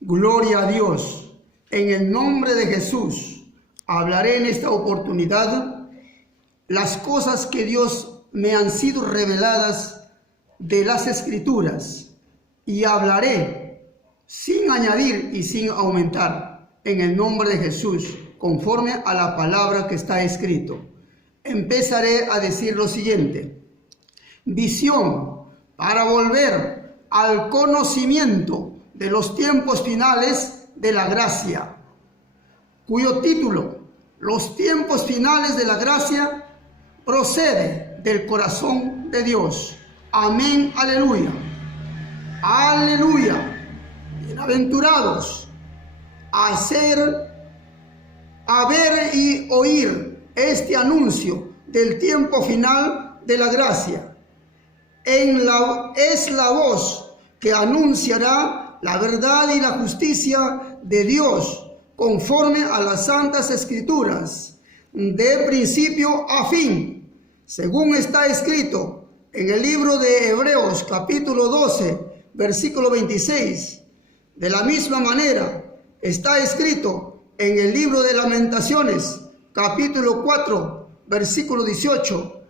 Gloria a Dios. En el nombre de Jesús, hablaré en esta oportunidad las cosas que Dios me han sido reveladas de las Escrituras, y hablaré sin añadir y sin aumentar, en el nombre de Jesús, conforme a la palabra que está escrito. Empezaré a decir lo siguiente: visión para volver al conocimiento de los tiempos finales de la gracia, cuyo título, los tiempos finales de la gracia, procede del corazón de Dios. Amén, aleluya. Aleluya. Bienaventurados a ver y oír este anuncio del tiempo final de la gracia. Es la voz que anunciará la verdad y la justicia de Dios conforme a las santas escrituras, de principio a fin, según está escrito en el libro de Hebreos capítulo 12, versículo 26. De la misma manera está escrito en el libro de Lamentaciones capítulo 4, versículo 18.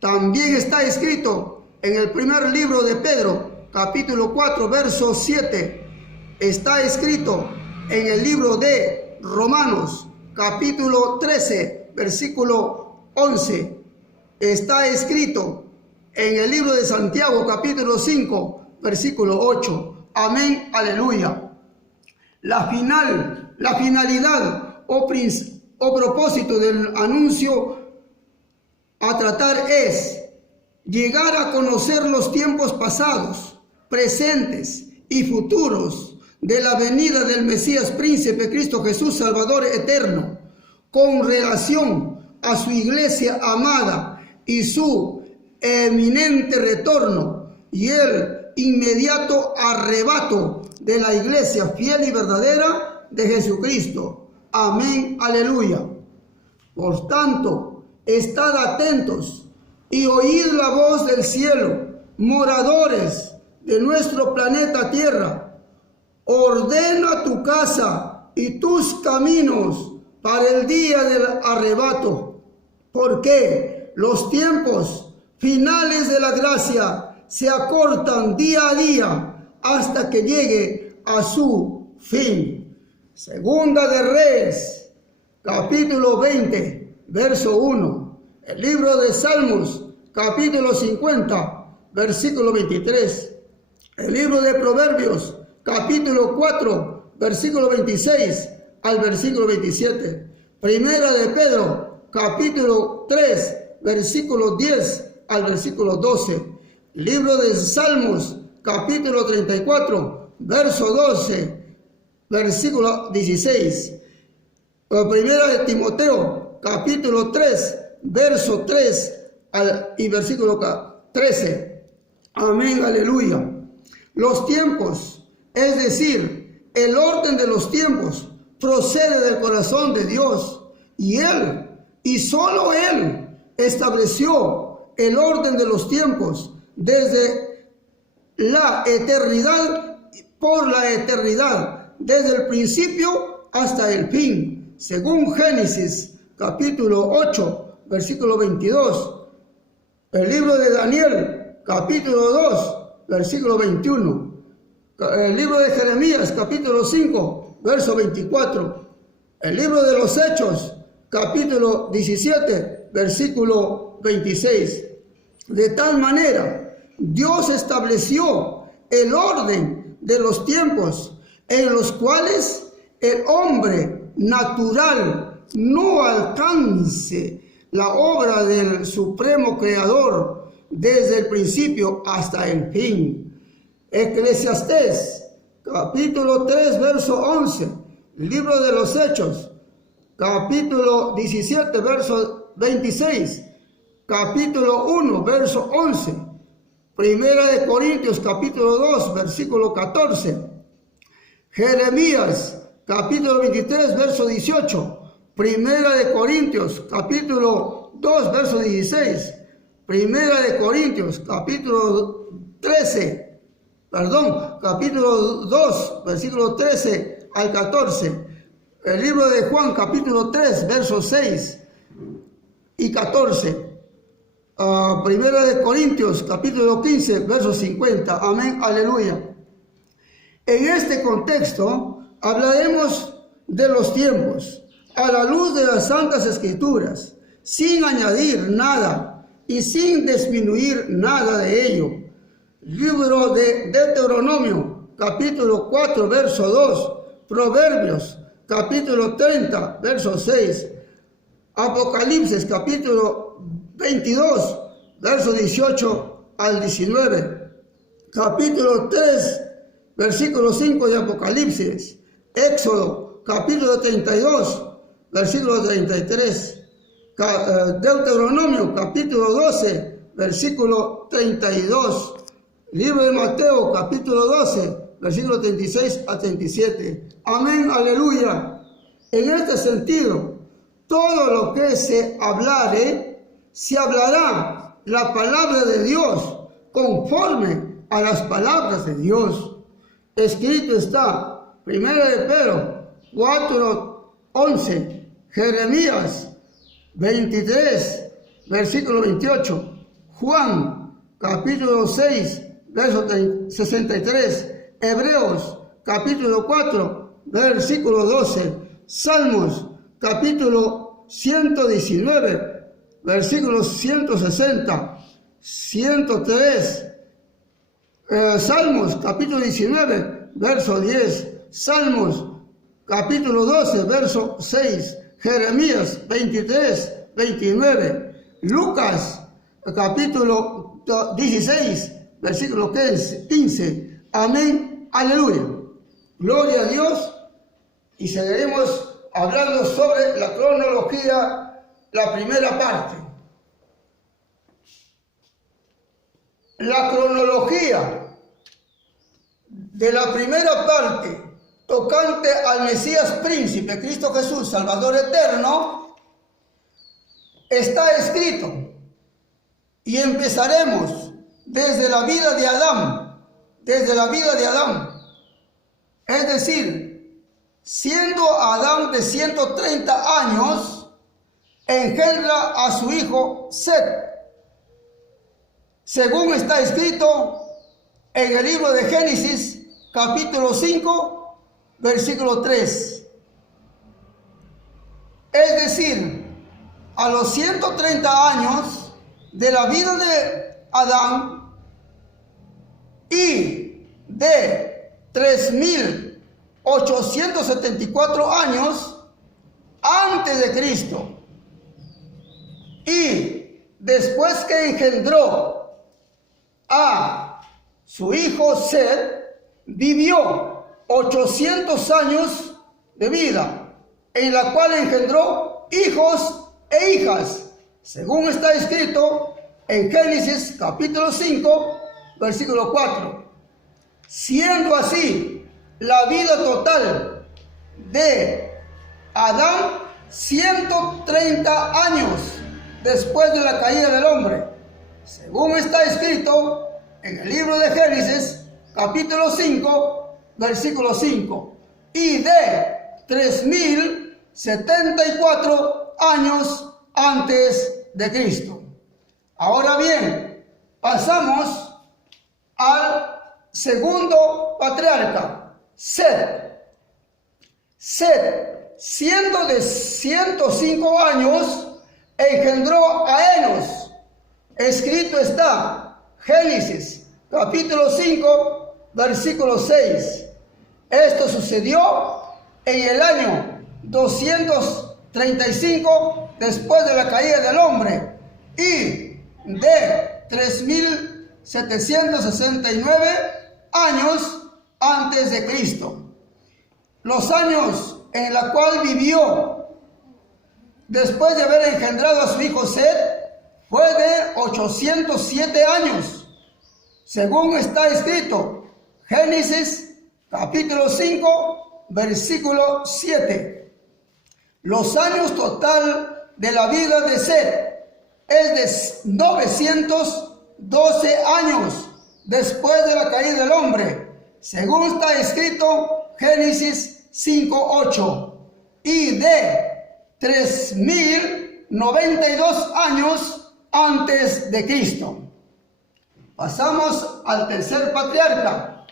También está escrito en el primer libro de Pedro capítulo 4, verso 7. Está escrito en el libro de Romanos capítulo 13, versículo 11. Está escrito en el libro de Santiago capítulo 5, versículo 8. Amén, aleluya. La finalidad o propósito del anuncio a tratar es llegar a conocer los tiempos pasados, presentes y futuros de la venida del Mesías Príncipe Cristo Jesús, Salvador eterno, con relación a su iglesia amada y su eminente retorno y el inmediato arrebato de la iglesia fiel y verdadera de Jesucristo. Amén, aleluya. Por tanto, estad atentos y oíd la voz del cielo, moradores de nuestro planeta Tierra. Ordena tu casa y tus caminos para el día del arrebato, porque los tiempos finales de la gracia se acortan día a día hasta que llegue a su fin. Segunda de Reyes, capítulo 20, verso 1. El libro de Salmos, capítulo 50, versículo 23. El libro de Proverbios, capítulo 4, versículo 26 al versículo 27. Primera de Pedro, capítulo 3, versículo 10 al versículo 12. Libro de Salmos, capítulo 34, verso 12, versículo 16. Primera de Timoteo, capítulo 3, verso 3 y versículo 13. Amén, aleluya. Los tiempos, es decir, el orden de los tiempos, procede del corazón de Dios, y Él, y solo Él, estableció el orden de los tiempos desde la eternidad, por la eternidad, desde el principio hasta el fin, según Génesis capítulo 8, versículo 22. El libro de Daniel, capítulo 2, versículo 21. El libro de Jeremías, capítulo 5, verso 24. El libro de los Hechos, capítulo 17, versículo 26. De tal manera, Dios estableció el orden de los tiempos en los cuales el hombre natural no alcance la obra del Supremo Creador desde el principio hasta el fin. Eclesiastés, capítulo 3, verso 11. Libro de los Hechos, capítulo 17, verso 26. Capítulo 1, verso 11. Primera de Corintios, capítulo 2, versículo 14. Jeremías, capítulo 23, verso 18. Primera de Corintios, capítulo 2, verso 16. Primera de Corintios, capítulo 2, versículo 13 al 14. El libro de Juan, capítulo 3, versos 6 y 14. Primera de Corintios, capítulo 15, versos 50. Amén, aleluya. En este contexto hablaremos de los tiempos a la luz de las Santas Escrituras, sin añadir nada y sin disminuir nada de ello. Libro de Deuteronomio, capítulo 4, verso 2. Proverbios, capítulo 30, verso 6. Apocalipsis, capítulo 22, verso 18 al 19. Capítulo 3, versículo 5 de Apocalipsis. Éxodo, capítulo 32, versículo 33. Deuteronomio, capítulo 12, versículo 32. Libro de Mateo, capítulo 12, versículo 36 a 37. Amén, aleluya. En este sentido, todo lo que se hablare, se hablará la palabra de Dios conforme a las palabras de Dios. Escrito está, 1 de Pedro 4:11, Jeremías 23, versículo 28, Juan capítulo 6, verso 63, Hebreos capítulo 4, versículo 12, Salmos capítulo 119, versículos 160, 103, Salmos capítulo 19, verso 10, Salmos capítulo 12, verso 6, Jeremías 23, 29, Lucas capítulo 16, versículo 15. Amén, aleluya. Gloria a Dios. Y seguiremos hablando sobre la cronología, la primera parte. La cronología de la primera parte tocante al Mesías príncipe, Cristo Jesús, Salvador eterno, está escrito. Y empezaremos desde la vida de Adán, Es decir, siendo Adán de 130 años, engendra a su hijo Set, según está escrito en el libro de Génesis, capítulo 5, versículo 3. Es decir, a los 130 años de la vida de Adán y de 3.874 años antes de Cristo, y después que engendró a su hijo Set, vivió 800 años de vida, en la cual engendró hijos e hijas, según está escrito en Génesis capítulo 5, versículo 4. Siendo así la vida total de Adán 130 años después de la caída del hombre, según está escrito en el libro de Génesis capítulo 5, versículo 5, y de 3.074 años antes de Cristo. Ahora bien, pasamos al segundo patriarca, Set. Set, siendo de 105 años, engendró a Enos. Escrito está, Génesis, capítulo 5, versículo 6. Esto sucedió en el año 235 después de la caída del hombre y de 3.769 años antes de Cristo. Los años en los cuales vivió después de haber engendrado a su hijo Set fue de 807 años, según está escrito, Génesis capítulo 5, versículo 7. Los años total de la vida de Set es de 912 años después de la caída del hombre, según está escrito Génesis 5:8, y de 3092 años antes de Cristo. Pasamos al tercer patriarca.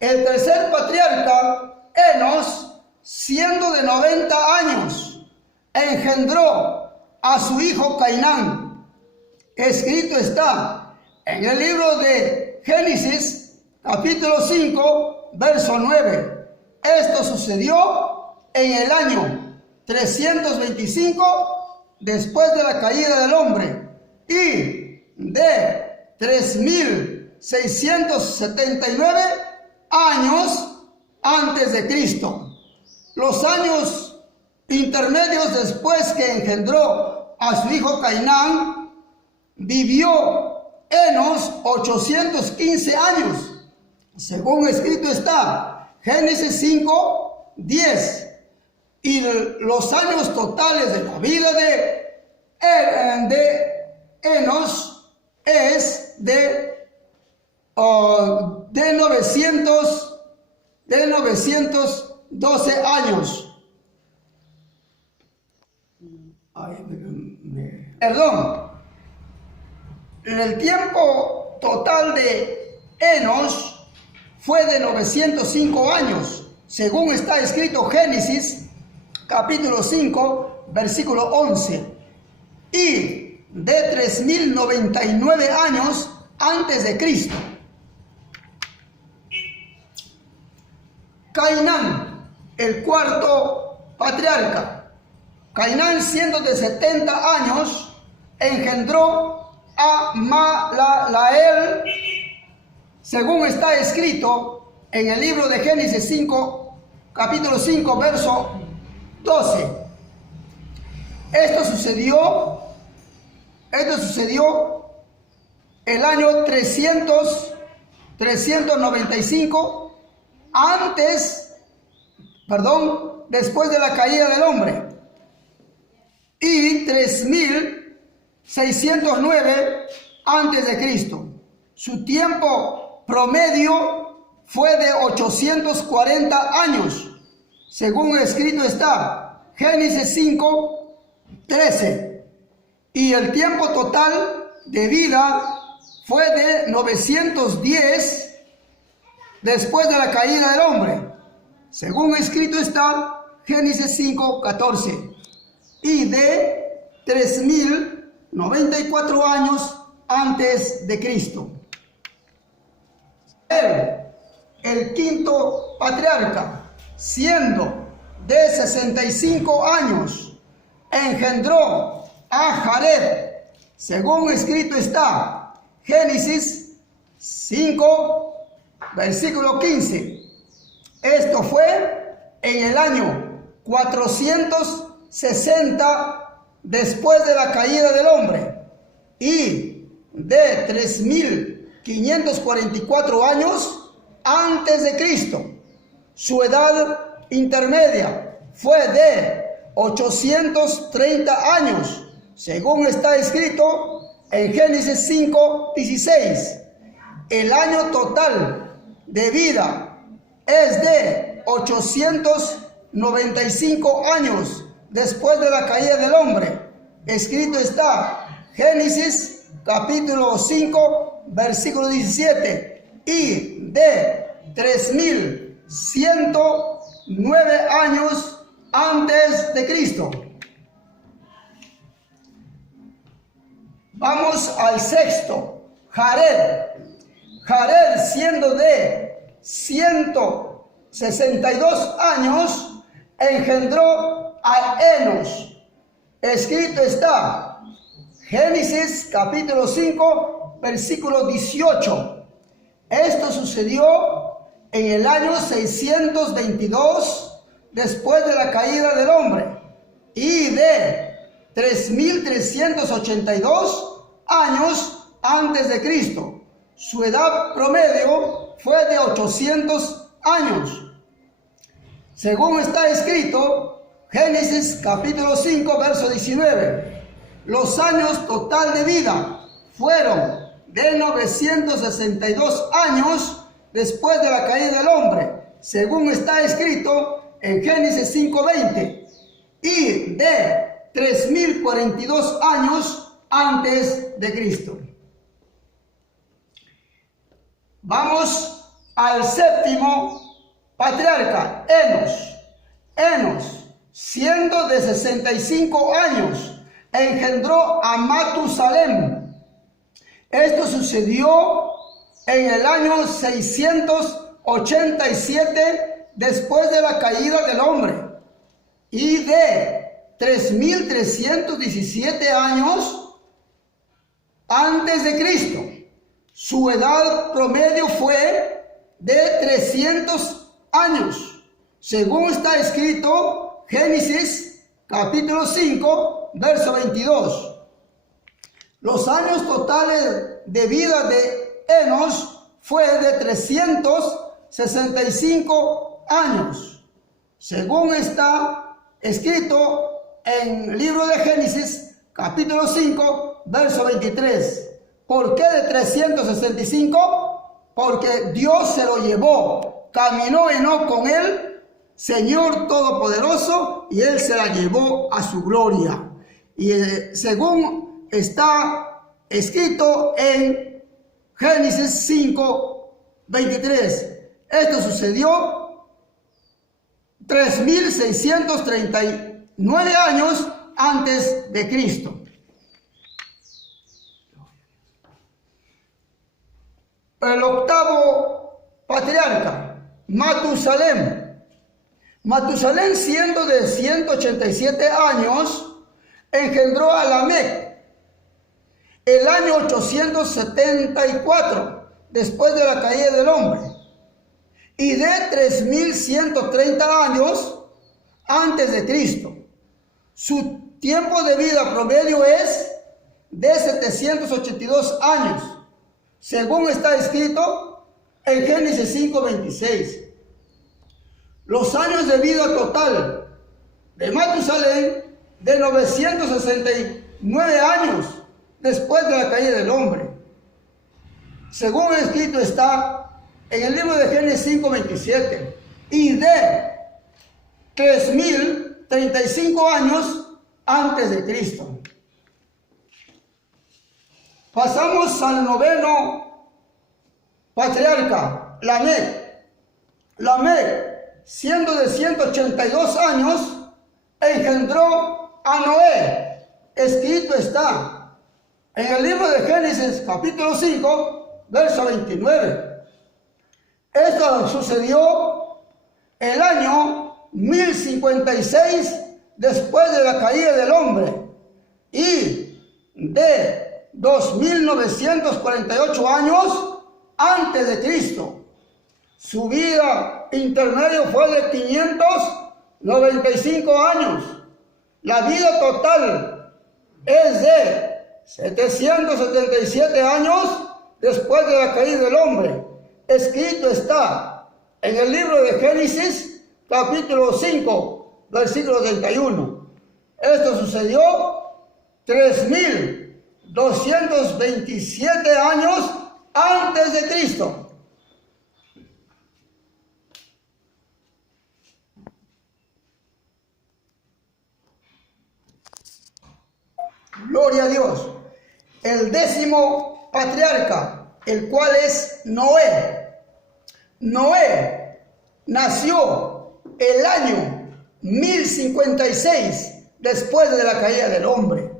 El tercer patriarca, Enos, siendo de 90 años, engendró a su hijo Cainán. Escrito está en el libro de Génesis, capítulo 5, verso 9. Esto sucedió en el año 325 después de la caída del hombre y de 3679 años antes de Cristo. Los años intermedios después que engendró a su hijo Cainán, vivió Enos 815 años, según escrito está Génesis 5:10. Y los años totales de la vida de Enos es de 912 años. Perdón. El tiempo total de Enos fue de 905 años, según está escrito Génesis, capítulo 5, versículo 11. Y de 3099 años antes de Cristo. Cainán, el cuarto patriarca. Cainán, siendo de 70 años, engendró a Malalael, según está escrito en el libro de Génesis 5, capítulo 5, verso 12. Esto sucedió el año 395 después de la caída del hombre, y 3609 antes de Cristo. Su tiempo promedio fue de 840 años, según escrito está Génesis 5:13. Y el tiempo total de vida fue de 910 después de la caída del hombre, según escrito está Génesis 5:14. Y de 3094 años antes de Cristo. El quinto patriarca, siendo de 65 años, engendró a Jared, según escrito está Génesis 5, versículo 15. Esto fue en el año 460 después de la caída del hombre, y de 3544 años antes de Cristo. Su edad intermedia fue de 830 años, según está escrito en Génesis 5:16. El año total de vida es de 895 años después de la caída del hombre. Escrito está Génesis capítulo 5, versículo 17. Y de 3109 años antes de Cristo. Vamos al sexto, Jared. Jared, siendo de 162 años, engendró a Enos. Escrito está Génesis capítulo 5, versículo 18. Esto sucedió en el año 622 después de la caída del hombre, y de 3382 años antes de Cristo. Su edad promedio fue de 800 años. Según está escrito, Génesis capítulo 5, verso 19. Los años total de vida fueron de 962 años después de la caída del hombre, según está escrito en Génesis 5:20, y de 3042 años antes de Cristo. Vamos al séptimo patriarca, Enos. Enos, siendo de 65 años, engendró a Matusalem. Esto sucedió en el año 687 después de la caída del hombre, y de 3317 años antes de Cristo. Su edad promedio fue de 300 años, según está escrito Génesis capítulo 5, verso 22. Los años totales de vida de Enos fue de 365 años, según está escrito en el libro de Génesis capítulo 5, verso 23. ¿Por qué de 365? Porque Dios se lo llevó. Caminó Enoc con él, Señor Todopoderoso, y él se la llevó a su gloria. Y según está escrito en Génesis 5, 23. Esto sucedió 3639 años antes de Cristo. El octavo patriarca, Matusalem. Matusalem, siendo de 187 años, engendró a Lamec el año 874 después de la caída del hombre, y de 3130 años antes de Cristo. Su tiempo de vida promedio es de 782 años, según está escrito en Génesis 5:26. Los años de vida total de Matusalem, de 969 años después de la caída del hombre, según escrito está en el libro de Génesis 5:27, y de 3035 años antes de Cristo. Pasamos al noveno patriarca, Lamec. Lamec, siendo de 182 años, engendró a Noé. Escrito está en el libro de Génesis capítulo 5, verso 29. Esto sucedió el año 1056 después de la caída del hombre, y de 2948 años antes de Cristo. Su vida intermedio fue de 595 años. La vida total es de 777 años después de la caída del hombre. Escrito está en el libro de Génesis capítulo 5, versículo 31. Esto sucedió 3227 años antes de Cristo. Gloria a Dios. El décimo patriarca, el cual es Noé. Noé nació el año 1056 después de la caída del hombre.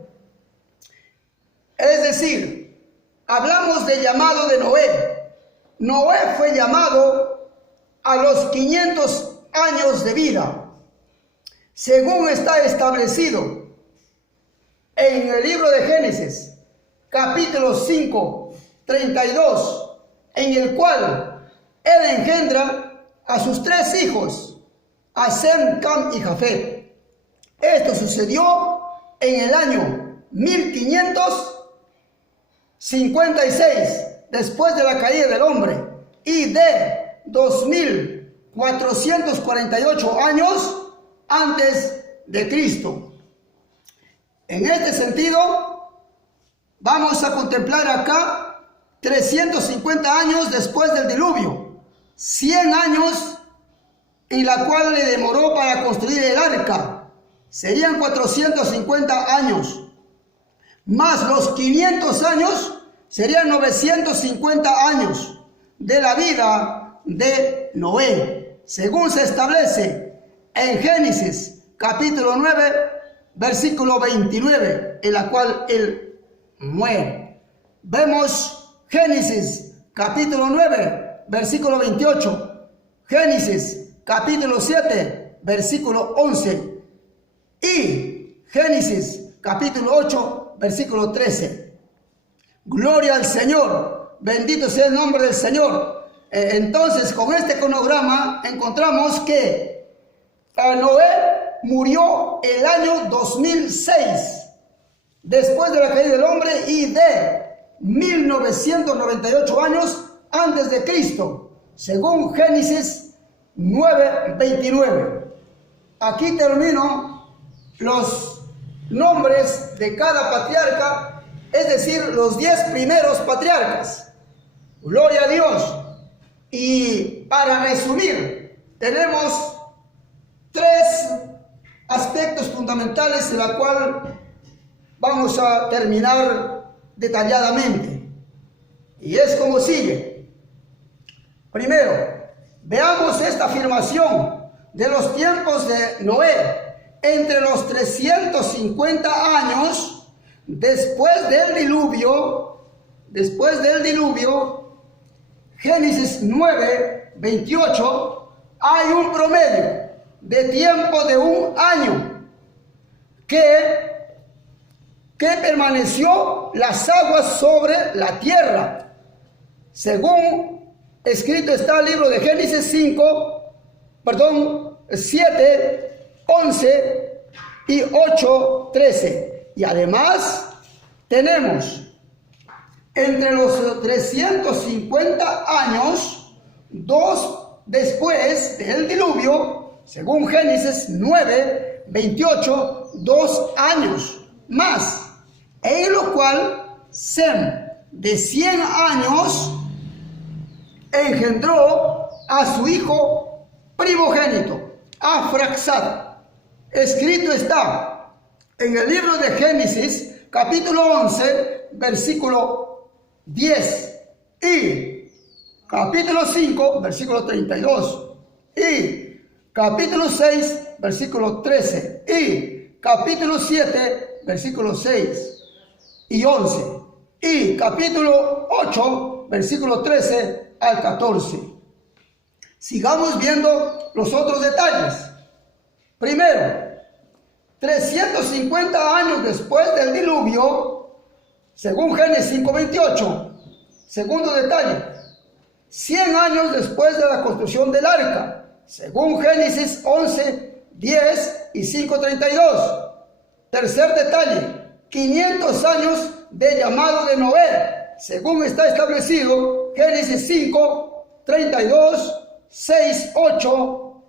Es decir, hablamos del llamado de Noé. Noé fue llamado a los 500 años de vida, según está establecido en el libro de Génesis, capítulo 5, 32, en el cual él engendra a sus 3 hijos, a Sem, Cam y Jafet. Esto sucedió en el año 1556, después de la caída del hombre, y de 2448 años antes de Cristo. En este sentido, vamos a contemplar acá 350 años después del diluvio, 100 años en la cual le demoró para construir el arca, serían 450 años, más los 500 años serían 950 años de la vida de Noé, según se establece en Génesis capítulo 9, versículo 29, en la cual él muere. Vemos Génesis capítulo 9, versículo 28, Génesis capítulo 7, versículo 11 y Génesis capítulo 8, versículo 13. Gloria al Señor, bendito sea el nombre del Señor. Entonces, con este cronograma encontramos que Noé murió el año 2006, después de la caída del hombre, y de 1998 años antes de Cristo, según Génesis 9:29. Aquí termino los nombres de cada patriarca, es decir, los 10 primeros patriarcas. Gloria a Dios. Y para resumir, tenemos 3 aspectos fundamentales en la cual vamos a terminar detalladamente. Y es como sigue. Primero, veamos esta afirmación de los tiempos de Noé. Entre los 350 años después del diluvio, Génesis 9:28, hay un promedio de tiempo de un año que permaneció las aguas sobre la tierra. Según escrito está el libro de Génesis 7, 11 y 8, 13. Y además tenemos entre los 350 años, 2 después del diluvio, según Génesis 9:28, 2 años más, en lo cual Sem, de 100 años, engendró a su hijo primogénito, Arfaxad. Escrito está en el libro de Génesis, capítulo 11, versículo 10, y capítulo 5, versículo 32, y capítulo 6, versículo 13, y capítulo 7, versículo 6 y 11, y capítulo 8, versículo 13 al 14. Sigamos viendo los otros detalles. Primero, 350 años después del diluvio, según Génesis 5:28. Segundo detalle, 100 años después de la construcción del arca, según Génesis 11:10 y 5:32. Tercer detalle, 500 años de llamado de Noé, según está establecido Génesis 5:32, 6:8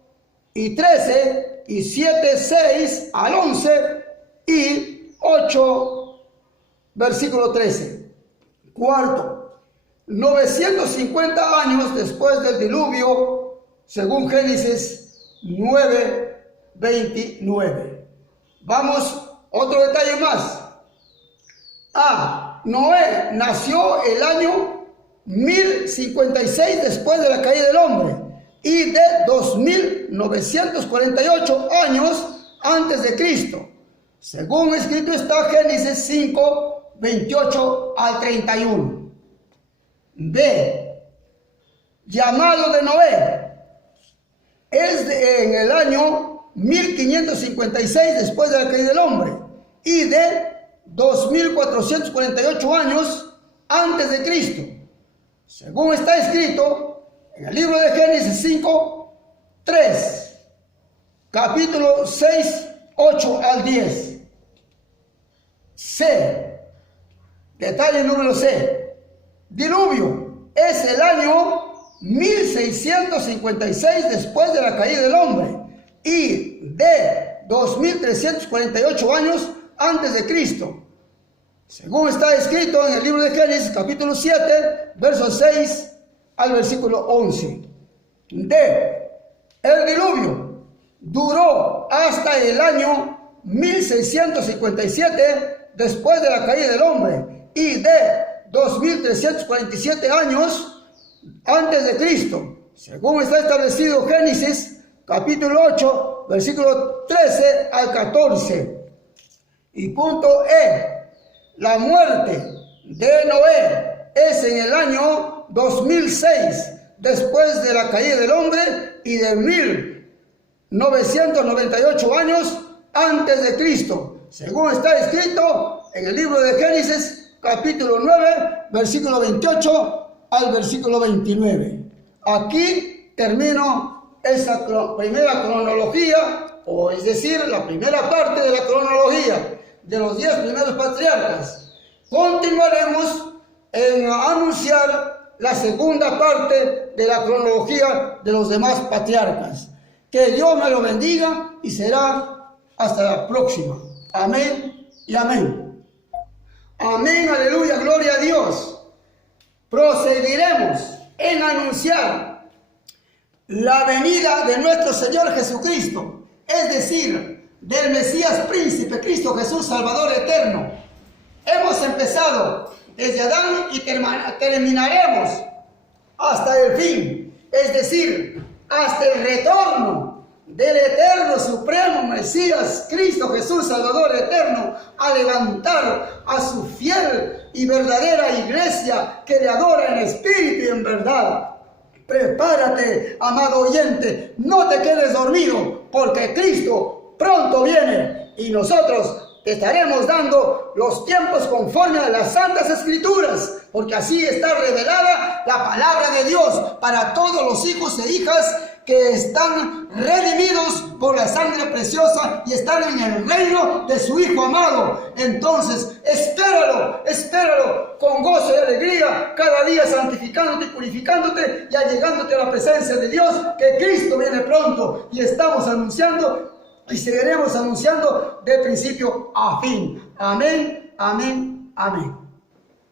y 13 y 7:6 al 11 y 8, versículo 13. Cuarto, 950 años después del diluvio, según Génesis 9:29. Vamos, otro detalle más. Noé nació el año 1056 después de la caída del hombre y de 2948 años antes de Cristo, según escrito está Génesis 5:28 al 31. B. Llamado de Noé es en el año 1556 después de la caída del hombre y de 2448 años antes de Cristo, según está escrito en el libro de Génesis 5:3, capítulo 6, 8 al 10. C. Detalle número C. Diluvio es el año 1656 después de la caída del hombre y de 2348 años antes de Cristo, según está escrito en el libro de Génesis, capítulo 7, versos 6 al versículo 11. El diluvio duró hasta el año 1657 después de la caída del hombre y de 2347 años antes de Cristo, según está establecido Génesis capítulo 8, versículo 13 al 14. Y punto E. La muerte de Noé es en el año 2006, después de la caída del hombre, y de 1998 años antes de Cristo, según está escrito en el libro de Génesis, capítulo 9, versículo 28 al versículo 29. Aquí termino esa primera cronología, o es decir, la primera parte de la cronología de los 10 primeros patriarcas. Continuaremos en anunciar la segunda parte de la cronología de los demás patriarcas. Que Dios me lo bendiga y será hasta la próxima. Amén y amén. Amén, aleluya, gloria a Dios. Proseguiremos en anunciar la venida de nuestro Señor Jesucristo, es decir, del Mesías príncipe, Cristo Jesús, Salvador eterno. Hemos empezado desde Adán y terminaremos hasta el fin, es decir, hasta el retorno del eterno, supremo Mesías, Cristo Jesús, Salvador eterno, a levantar a su fiel y verdadera iglesia que le adora en espíritu y en verdad. Prepárate, amado oyente, no te quedes dormido, porque Cristo pronto viene y nosotros te estaremos dando los tiempos conforme a las Santas Escrituras, porque así está revelada la palabra de Dios para todos los hijos e hijas que están redimidos por la sangre preciosa y están en el reino de su Hijo amado. Entonces, espéralo con gozo y alegría, cada día santificándote y purificándote y allegándote a la presencia de Dios, que Cristo viene pronto y estamos anunciando y seguiremos anunciando de principio a fin. Amén, amén, amén.